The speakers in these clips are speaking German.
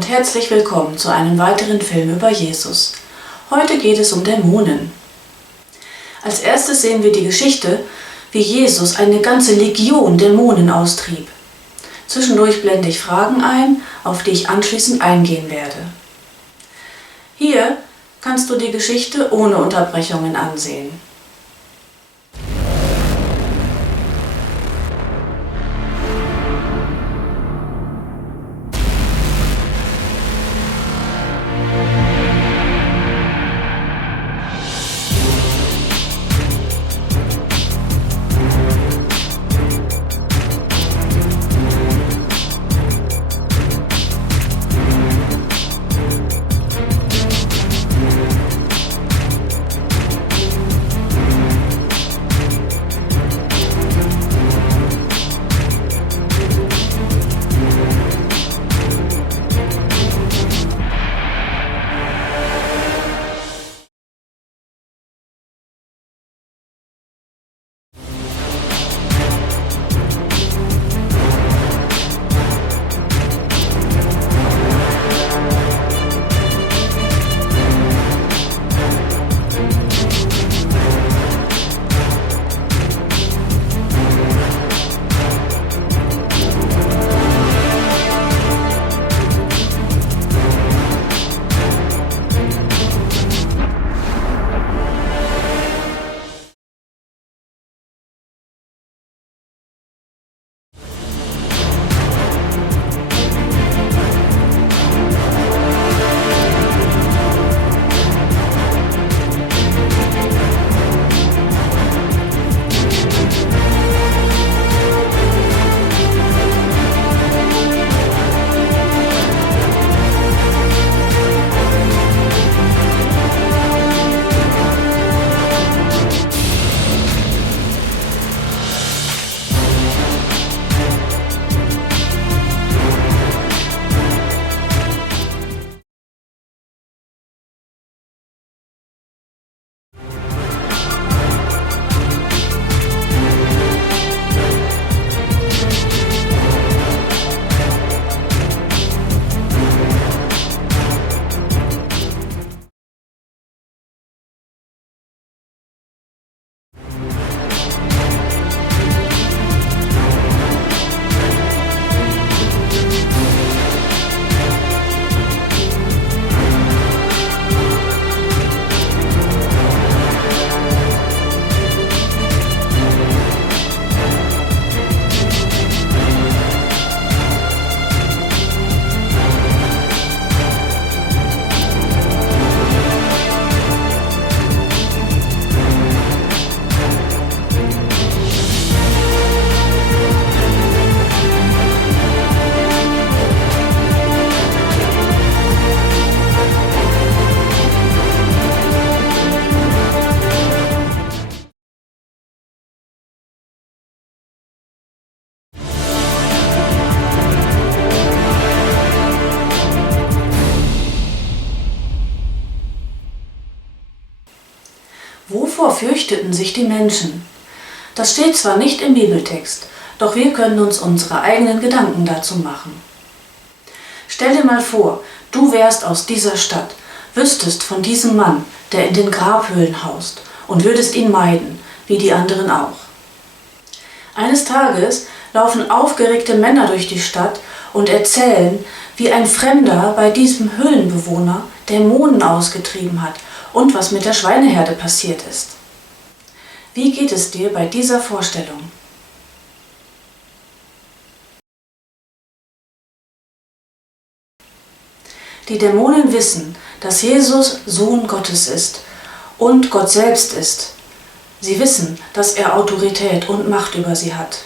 und herzlich willkommen zu einem weiteren Film über Jesus. Heute geht es um Dämonen. Als erstes sehen wir die Geschichte, wie Jesus eine ganze Legion Dämonen austrieb. Zwischendurch blende ich Fragen ein, auf die ich anschließend eingehen werde. Hier kannst du die Geschichte ohne Unterbrechungen ansehen. Wovor fürchteten sich die Menschen? Das steht zwar nicht im Bibeltext, doch wir können uns unsere eigenen Gedanken dazu machen. Stell dir mal vor, du wärst aus dieser Stadt, wüsstest von diesem Mann, der in den Grabhöhlen haust, und würdest ihn meiden, wie die anderen auch. Eines Tages laufen aufgeregte Männer durch die Stadt und erzählen, wie ein Fremder bei diesem Höhlenbewohner Dämonen ausgetrieben hat und was mit der Schweineherde passiert ist. Wie geht es dir bei dieser Vorstellung? Die Dämonen wissen, dass Jesus Sohn Gottes ist und Gott selbst ist. Sie wissen, dass er Autorität und Macht über sie hat.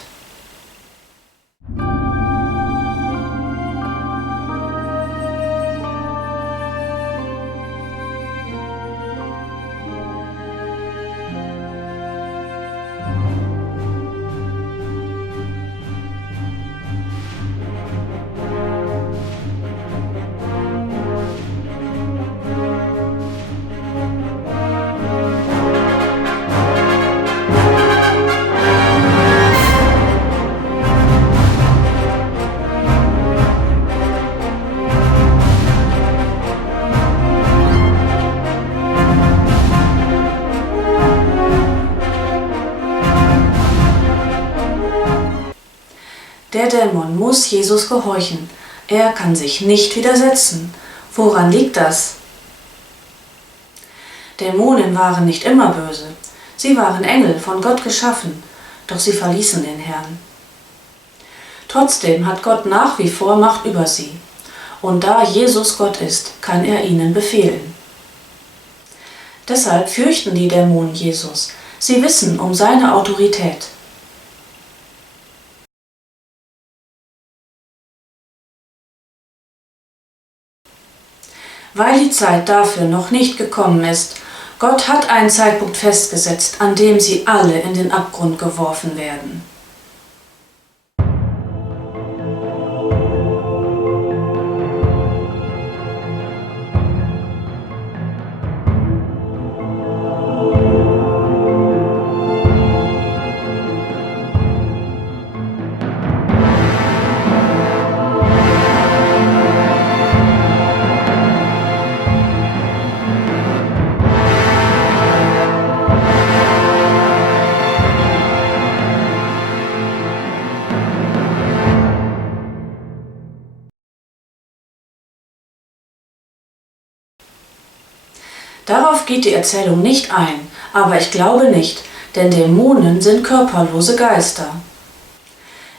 Der Dämon muss Jesus gehorchen. Er kann sich nicht widersetzen. Woran liegt das? Dämonen waren nicht immer böse. Sie waren Engel, von Gott geschaffen, doch sie verließen den Herrn. Trotzdem hat Gott nach wie vor Macht über sie. Und da Jesus Gott ist, kann er ihnen befehlen. Deshalb fürchten die Dämonen Jesus. Sie wissen um seine Autorität. Weil die Zeit dafür noch nicht gekommen ist, Gott hat einen Zeitpunkt festgesetzt, an dem sie alle in den Abgrund geworfen werden. Darauf geht die Erzählung nicht ein, aber ich glaube nicht, denn Dämonen sind körperlose Geister.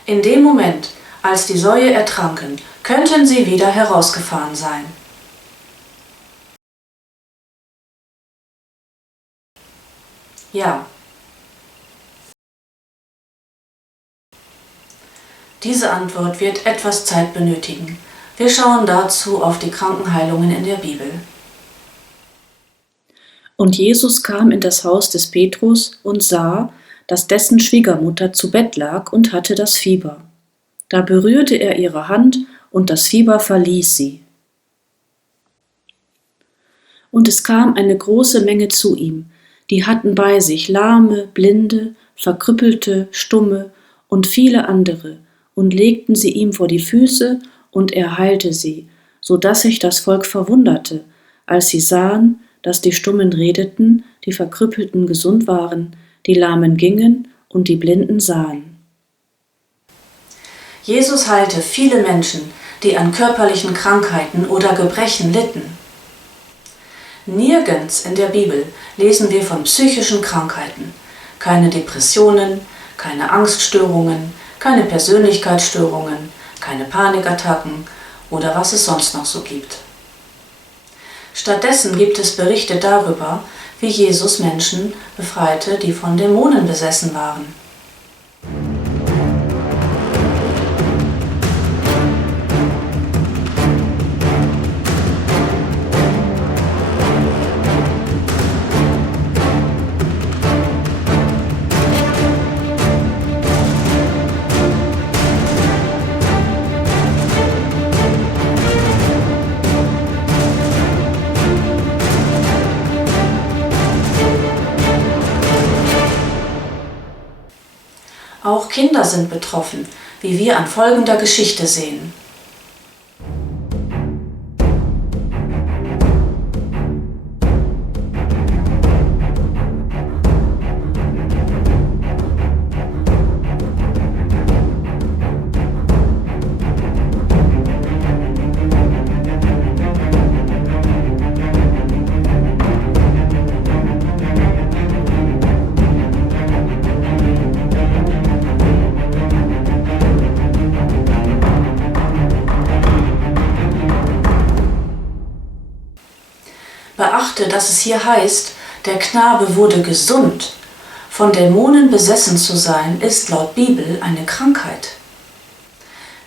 In dem Moment, als die Säue ertranken, könnten sie wieder herausgefahren sein. Ja. Diese Antwort wird etwas Zeit benötigen. Wir schauen dazu auf die Krankenheilungen in der Bibel. Und Jesus kam in das Haus des Petrus und sah, dass dessen Schwiegermutter zu Bett lag und hatte das Fieber. Da berührte er ihre Hand, und das Fieber verließ sie. Und es kam eine große Menge zu ihm, die hatten bei sich Lahme, Blinde, Verkrüppelte, Stumme und viele andere, und legten sie ihm vor die Füße, und er heilte sie, so dass sich das Volk verwunderte, als sie sahen, dass die Stummen redeten, die Verkrüppelten gesund waren, die Lahmen gingen und die Blinden sahen. Jesus heilte viele Menschen, die an körperlichen Krankheiten oder Gebrechen litten. Nirgends in der Bibel lesen wir von psychischen Krankheiten. Keine Depressionen, keine Angststörungen, keine Persönlichkeitsstörungen, keine Panikattacken oder was es sonst noch so gibt. Stattdessen gibt es Berichte darüber, wie Jesus Menschen befreite, die von Dämonen besessen waren. Auch Kinder sind betroffen, wie wir an folgender Geschichte sehen. Beachte, dass es hier heißt, der Knabe wurde gesund. Von Dämonen besessen zu sein, ist laut Bibel eine Krankheit.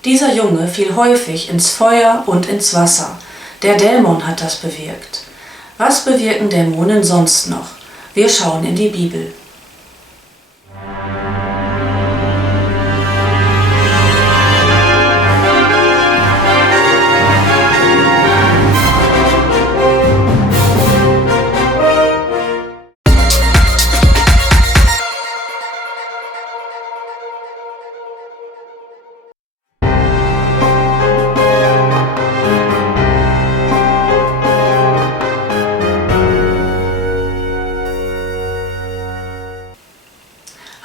Dieser Junge fiel häufig ins Feuer und ins Wasser. Der Dämon hat das bewirkt. Was bewirken Dämonen sonst noch? Wir schauen in die Bibel.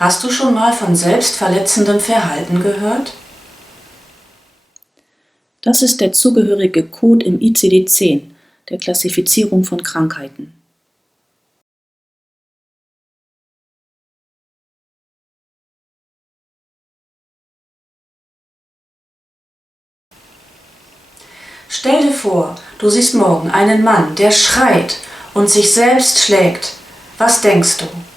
Hast du schon mal von selbstverletzendem Verhalten gehört? Das ist der zugehörige Code im ICD-10, der Klassifizierung von Krankheiten. Stell dir vor, du siehst morgen einen Mann, der schreit und sich selbst schlägt. Was denkst du?